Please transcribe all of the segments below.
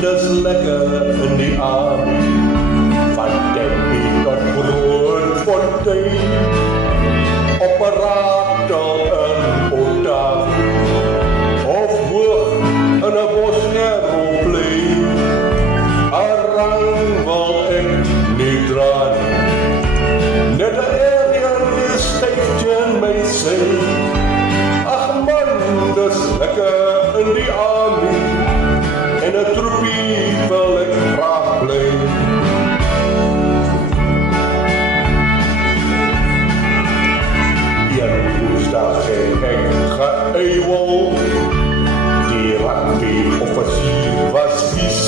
dis lekker in die army, van Tempi tot Grootfontein, op 'n raadtel in Ottawa, of hoog in 'n bosaeroplein. 'n rang wil ek nie dra nie, net 'n aerial is styf teen my sy. Ag man, dis lekker in die army, en 'n troepie wil ek graag bly. Woensdag het ek geëiwel, die rugby-offisier was vies.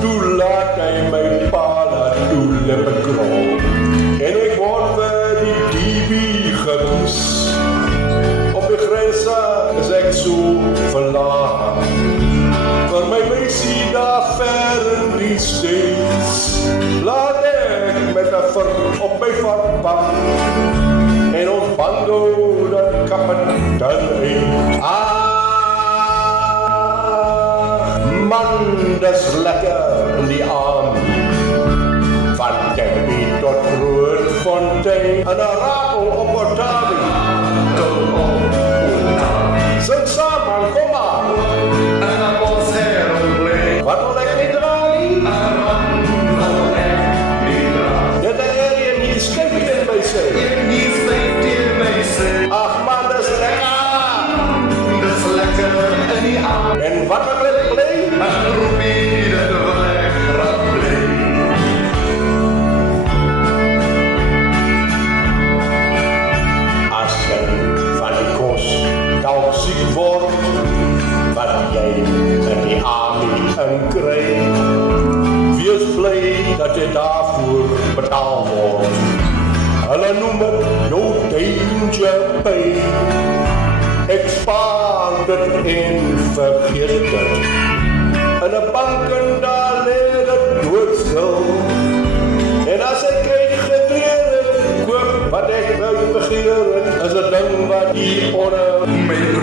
Toe laat hy my pa na toe lippekrol, en ek word vir die DB gekies. Op die grense is ek so verlaag, vir my meisie daar ver in die States, laat ek met 'n vurk op my varkbank, en ons bando dat kapitein uit. Man, dis lekker in die army, van Tempi tot Grootfontein, en 'n rakel op Ottawa. Sing saam man, kom maar. En 'n bosaeroplein. Wat wil ek nie dra nie? Net 'n aerial hier skryf ek in my sy. Ag man, dis lekker. En wat wil ek bly? As jy van die kos dalk siek word, wat jy in die army inkry, wees bly dat jy daarvoor betaal word. Hulle noem het jou danger pay. Ek spaar dit en vergeet dit. In 'n bank en daar lê dit doodstil. En as ek kyk getreur het, koop wat ek nou begeer het, is 'n ding wat hier onder my